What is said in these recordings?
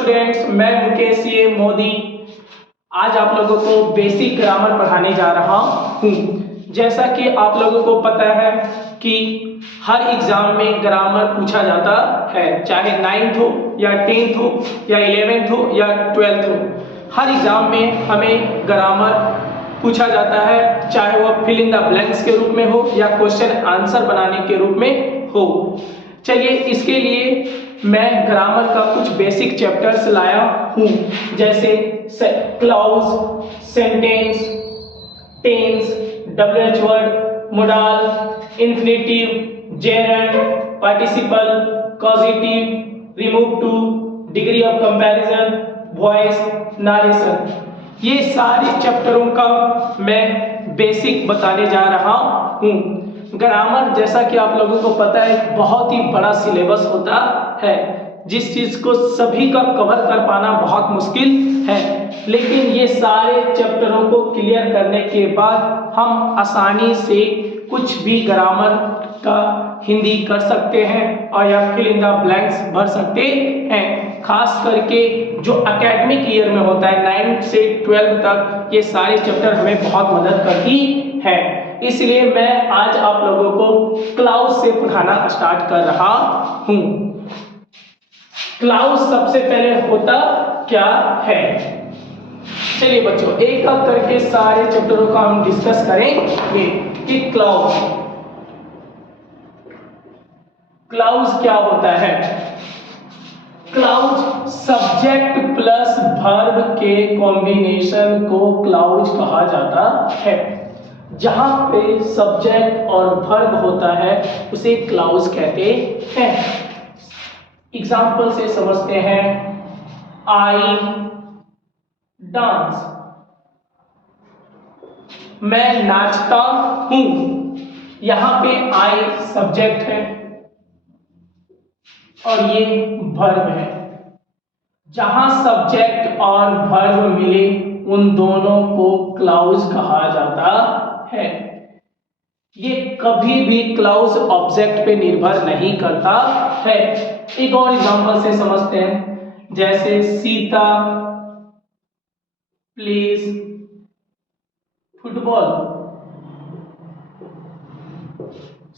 Students, मैं मुकेश मोदी आज आप लोगों को बेसिक ग्रामर पढ़ाने जा रहा हूँ। जैसा कि आप लोगों को पता है कि हर एग्जाम में ग्रामर पूछा जाता है, चाहे 9th हो या 10th हो या 11th हो या 12th हो। हर एग्जाम में हमें ग्रामर पूछा जाता है, चाहे वो फिल इन द ब्लैंक्स के रूप में हो या क्वेश्चन आंसर बनाने के रूप में हो। चलिए, इसके लिए मैं ग्रामर का कुछ बेसिक चैप्टर्स लाया हूँ, जैसे clause, sentence, tense, WH word, modal, infinitive, gerund, participle, causative, remove too, degree of comparison, voice, narration. ये सारे चैप्टरों का मैं बेसिक बताने जा रहा हूँ। ग्रामर, जैसा कि आप लोगों को पता है, बहुत ही बड़ा सिलेबस होता है, जिस चीज को सभी का कवर कर पाना बहुत मुश्किल है। लेकिन ये सारे चैप्टरों को क्लियर करने के बाद हम आसानी से कुछ भी ग्रामर का हिंदी कर सकते हैं और या फिल इन द ब्लैंक्स भर सकते हैं। खास करके जो एकेडमिक ईयर में होता है 9 से 12 तक, ये सारे चैप्टर हमें बहुत मदद करती है। इसलिए मैं आज आप लोगों को क्लाउज से पढ़ाना स्टार्ट कर रहा हूँ। क्लाउज सबसे पहले होता क्या है? चलिए बच्चों, एक एक करके सारे चैप्टरों का हम डिस्कस करेंगे कि क्लाउज क्या होता है। क्लाउज सब्जेक्ट प्लस वर्ब के कॉम्बिनेशन को क्लाउज कहा जाता है। जहां पे सब्जेक्ट और वर्ब होता है उसे क्लाउज कहते हैं। एग्जाम्पल से समझते हैं। आई डांस, मैं नाचता हूं। यहां पे आई सब्जेक्ट है और ये वर्ब है। जहां सब्जेक्ट और वर्ब मिले उन दोनों को क्लाउज कहा जाता है। ये कभी भी क्लाउज ऑब्जेक्ट पे निर्भर नहीं करता है। एक और एग्जांपल से समझते हैं, जैसे Sita plays football.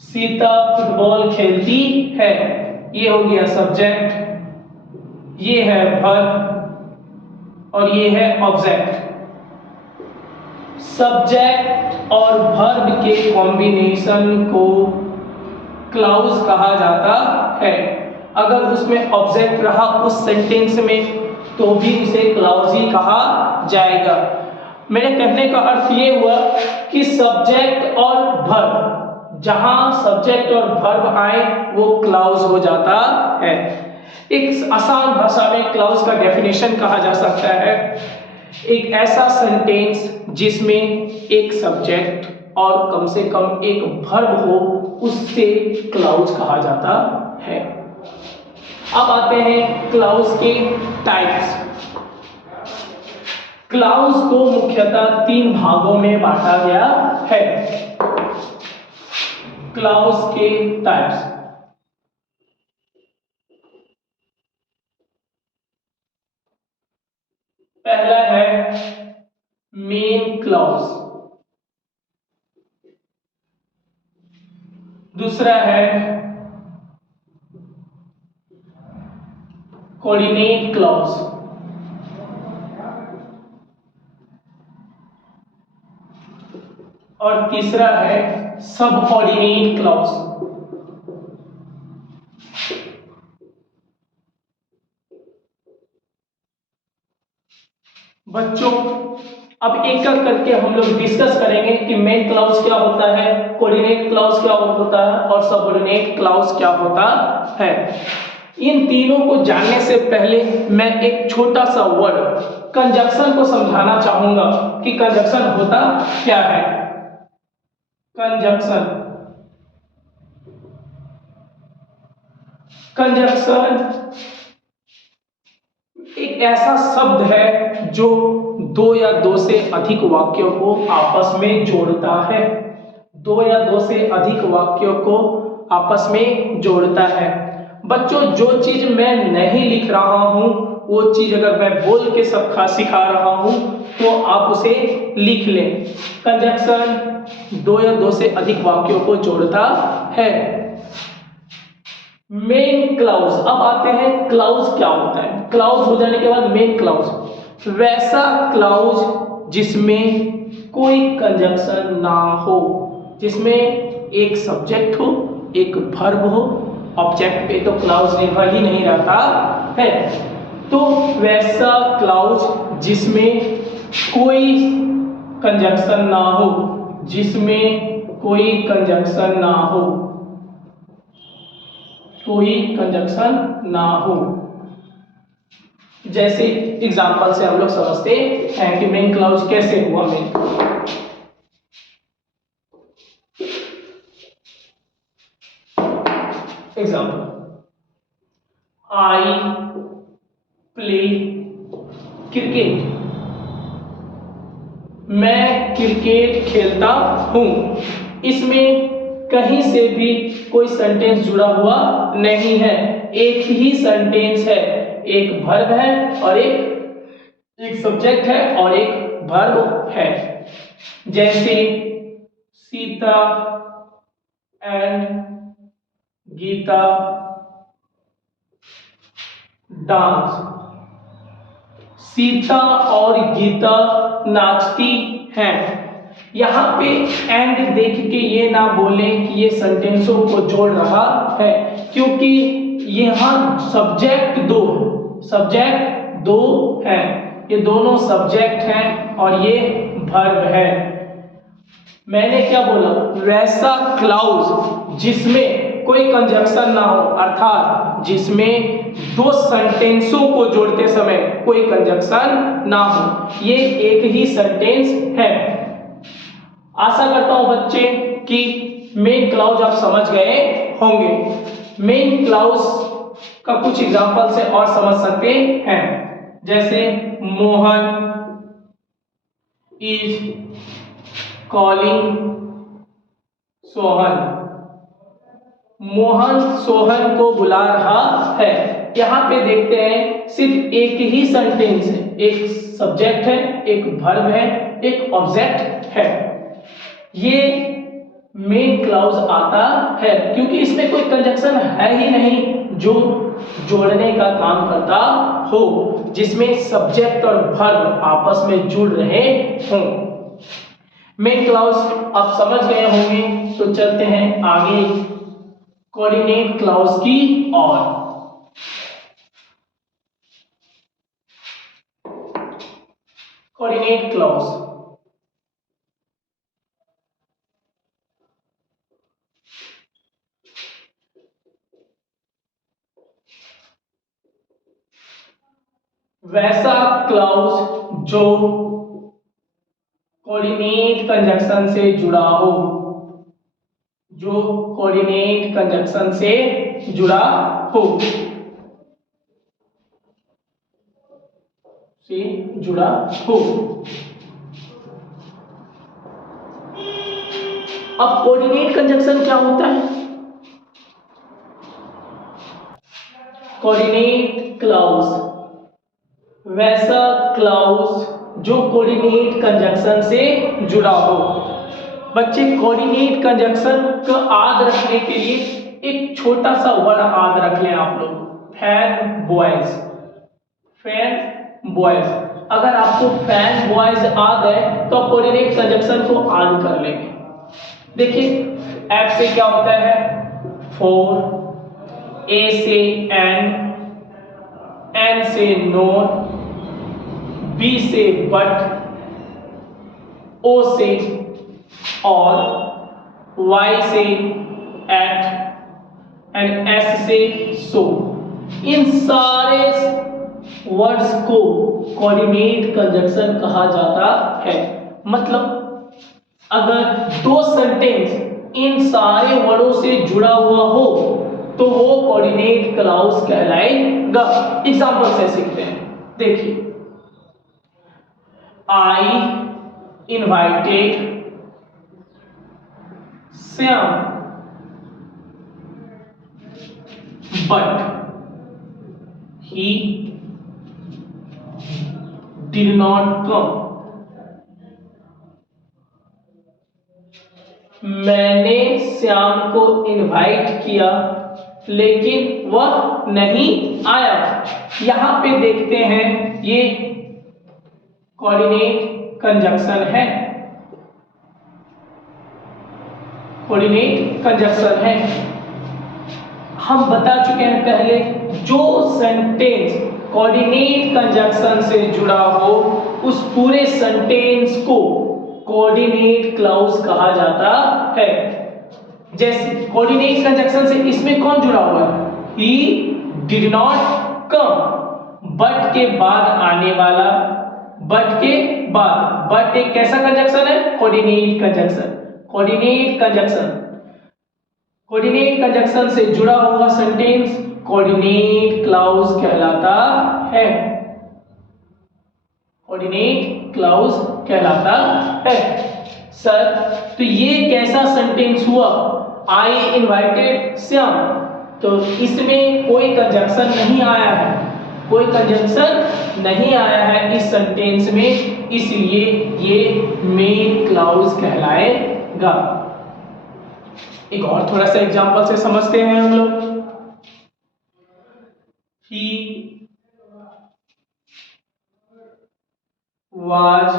Sita football खेलती है, ये हो गया सब्जेक्ट, ये है वर्ब और ये है ऑब्जेक्ट। सब्जेक्ट और वर्ब के कॉम्बिनेशन को क्लाउज कहा जाता है। अगर उसमें ऑब्जेक्ट रहा उस सेंटेंस में तो भी उसे क्लाउज ही कहा जाएगा। मेरे कहने का अर्थ ये हुआ कि सब्जेक्ट और वर्ब, जहां सब्जेक्ट और वर्ब आए वो क्लाउज हो जाता है। एक आसान भाषा में क्लाउज का डेफिनेशन कहा जा सकता है, एक ऐसा सेंटेंस जिसमें एक सब्जेक्ट और कम से कम एक वर्ब हो, उससे क्लाउज कहा जाता है। अब आते हैं क्लाउज के टाइप्स। क्लाउज को मुख्यतः 3 भागों में बांटा गया है। क्लाउज के टाइप्स। पहला है मेन क्लाउज, दूसरा है कोऑर्डिनेट क्लाउज, और तीसरा है सबऑर्डिनेट क्लाउज। बच्चों, अब एक एक करके हम लोग डिस्कस करेंगे कि मेन क्लाउज क्या होता है, कोऑर्डिनेट क्लाउज क्या होता है और सबऑर्डिनेट क्लाउज क्या होता है। इन तीनों को जानने से पहले मैं एक छोटा सा वर्ड कंजक्शन को समझाना चाहूंगा कि कंजक्शन होता क्या है। कंजक्शन एक ऐसा शब्द है जो 2 या 2 से अधिक वाक्यों को आपस में जोड़ता है। 2 या 2 से अधिक वाक्यों को आपस में जोड़ता है। बच्चों जो चीज मैं नहीं लिख रहा हूं वो चीज अगर मैं बोल के सब सिखा रहा हूं तो आप उसे लिख लें। कंजक्शन दो या दो से अधिक वाक्यों को जोड़ता है। मेन क्लाउज, अब आते हैं क्लाउज क्या होता है। क्लाउज हो जाने के बाद मेन क्लाउज, वैसा क्लाउज जिसमें कोई कंजक्शन ना हो, जिसमें एक सब्जेक्ट हो एक वर्ब हो, ऑब्जेक्ट पे तो क्लाउज निर्भर ही नहीं रहता है, तो वैसा क्लाउज जिसमें कोई कंजक्शन ना हो, जिसमें कोई कंजक्शन ना हो, कोई कंजक्शन ना हो। जैसे एग्जांपल से हम लोग समझते हैं कि मेन क्लाउज कैसे हुआ। Main example, I play cricket, मैं क्रिकेट खेलता हूं। इसमें कहीं से भी कोई सेंटेंस जुड़ा हुआ नहीं है, एक ही सेंटेंस है, एक वर्ब है और एक सब्जेक्ट है और एक वर्ब है। जैसे सीता एंड गीता डांस, सीता और गीता नाचती हैं। यहां पे एंड देख के ये ना बोले कि ये सेंटेंसों को जोड़ रहा है, क्योंकि यहां सब्जेक्ट दो है, ये दोनों सब्जेक्ट हैं और ये वर्ब है। मैंने क्या बोला, वैसा क्लाउज जिसमें कोई कंजक्शन ना हो, अर्थात जिसमें दो सेंटेंसों को जोड़ते समय कोई कंजक्शन ना हो, ये एक ही सेंटेंस है। आशा करता हूं बच्चे कि मेन क्लाउज आप समझ गए होंगे। मेन क्लाउज का कुछ एग्जांपल से और समझ सकते हैं, जैसे मोहन इज कॉलिंग सोहन, मोहन सोहन को बुला रहा है। यहां पे देखते हैं सिर्फ एक ही सेंटेंस है, एक सब्जेक्ट है एक वर्ब है एक ऑब्जेक्ट है, ये मेन क्लाउज आता है क्योंकि इसमें कोई कंजक्शन है ही नहीं जो जोड़ने का काम करता हो, जिसमें सब्जेक्ट और वर्ब आपस में जुड़ रहे हों। मेन क्लाउज आप समझ गए होंगे, तो चलते हैं आगे कोऑर्डिनेट क्लाउज की ओर। कोऑर्डिनेट क्लाउज, वैसा क्लाउज जो कोऑर्डिनेट कंजक्शन से जुड़ा हो, जो कोऑर्डिनेट कंजक्शन से जुड़ा हो, अब कोऑर्डिनेट कंजक्शन क्या होता है? कोऑर्डिनेट क्लाउज, वैसा क्लाउज जो कोऑर्डिनेट कंजक्शन से जुड़ा हो। बच्चे कोऑर्डिनेट कंजक्शन का याद रखने के लिए एक छोटा सा वर्ड याद रख लें आप लोग, फैन बॉयज। फैन बॉयज, अगर आपको फैन बॉयज याद है तो आप कोऑर्डिनेट कंजक्शन को याद कर लेंगे। देखिए एफ से क्या होता है फॉर, ए से एंड, एन से नोर, बी से बट, ओ से और, वाई से एट एंड एस से सो। इन सारे वर्ड्स को कोऑर्डिनेट कंजक्शन कहा जाता है। मतलब अगर दो सेंटेंस इन सारे वर्डों से जुड़ा हुआ हो तो वो कोऑर्डिनेट क्लाउज कहलाएगा। एग्जांपल से सीखते हैं, देखिए आई invited Shyam but he did not come. मैंने श्याम को इनवाइट किया लेकिन वह नहीं आया। यहां पे देखते हैं ये कोऑर्डिनेट कंजंक्शन है, कोऑर्डिनेट कंजंक्शन है। हम बता चुके हैं पहले, जो सेंटेंस कोऑर्डिनेट कंजंक्शन से जुड़ा हो उस पूरे सेंटेंस को कोऑर्डिनेट क्लॉज कहा जाता है। जैसे कोऑर्डिनेट कंजंक्शन से इसमें कौन जुड़ा हुआ है? He did not come, but के बाद आने वाला, बट के बाद, बट एक कैसा कंजंक्शन है? Coordinate conjunction. Coordinate conjunction, coordinate conjunction से जुड़ा हुआ सेंटेंस कोऑर्डिनेट क्लॉज कहलाता है, कोऑर्डिनेट क्लॉज कहलाता है। सर तो ये कैसा सेंटेंस हुआ? आई इनवाइटेड श्याम, तो इसमें कोई कंजंक्शन नहीं आया है, कोई कंजंक्शन नहीं आया है इस सेंटेंस में, इसलिए ये मेन क्लॉज कहलाएगा। एक और थोड़ा सा एग्जांपल से समझते हैं हम लोग। He was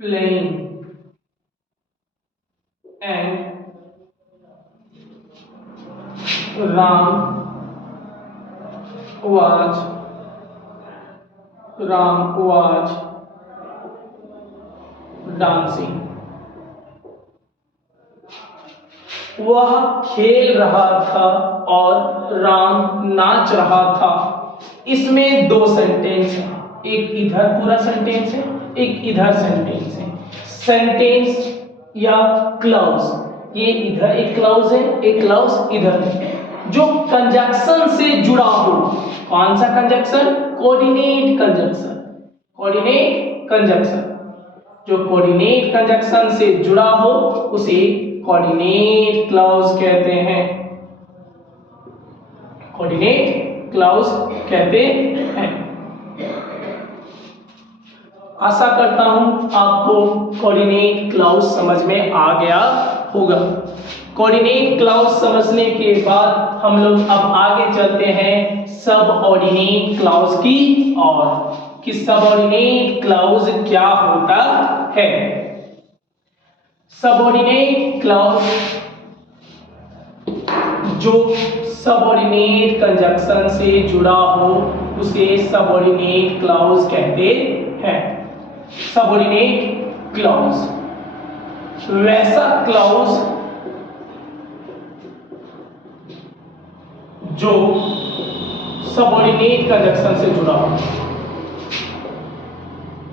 playing and Ram was dancing. वह खेल रहा था और राम नाच रहा था। इसमें दो सेंटेंस है, एक इधर पूरा सेंटेंस है, एक इधर सेंटेंस है। सेंटेंस या क्लॉज, ये इधर एक क्लॉज है, एक क्लॉज इधर है। जो कंजंक्शन से जुड़ा हो, कौन सा conjunction? Coordinate conjunction, coordinate conjunction. जो कोऑर्डिनेट कंजंक्शन से जुड़ा हो उसे कोऑर्डिनेट क्लॉज कहते हैं, कोऑर्डिनेट क्लॉज कहते हैं। आशा करता हूं आपको कोऑर्डिनेट क्लॉज समझ में आ गया होगा। कोऑर्डिनेट क्लॉज समझने के बाद हम लोग अब आगे चलते हैं सबऑर्डिनेट क्लॉज की ओर, कि सबऑर्डिनेट क्लॉज क्या होता है। सबऑर्डिनेट क्लॉज जो सबऑर्डिनेट कंजंक्शन से जुड़ा हो उसे सबऑर्डिनेट क्लॉज कहते हैं। सबऑर्डिनेट क्लॉज वैसा क्लॉज जो सबऑर्डिनेट कंजंक्शन से जुड़ा हो,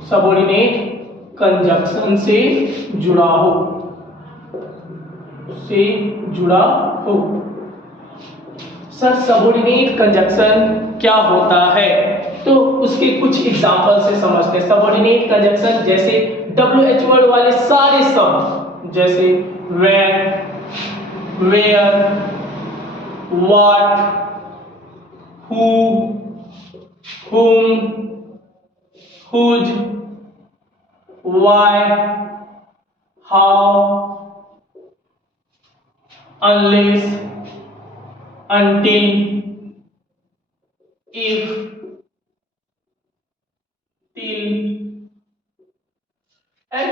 सबऑर्डिनेट कंजंक्शन से जुड़ा हो, से जुड़ा हो। सर सबऑर्डिनेट कंजंक्शन क्या होता है? तो उसके कुछ एग्जांपल से समझते हैं। सबऑर्डिनेट कंजंक्शन जैसे WH वर्ड वाले सारे शब्द, जैसे when, where, what, who, whom, whose, why, how, unless, until, if, till, and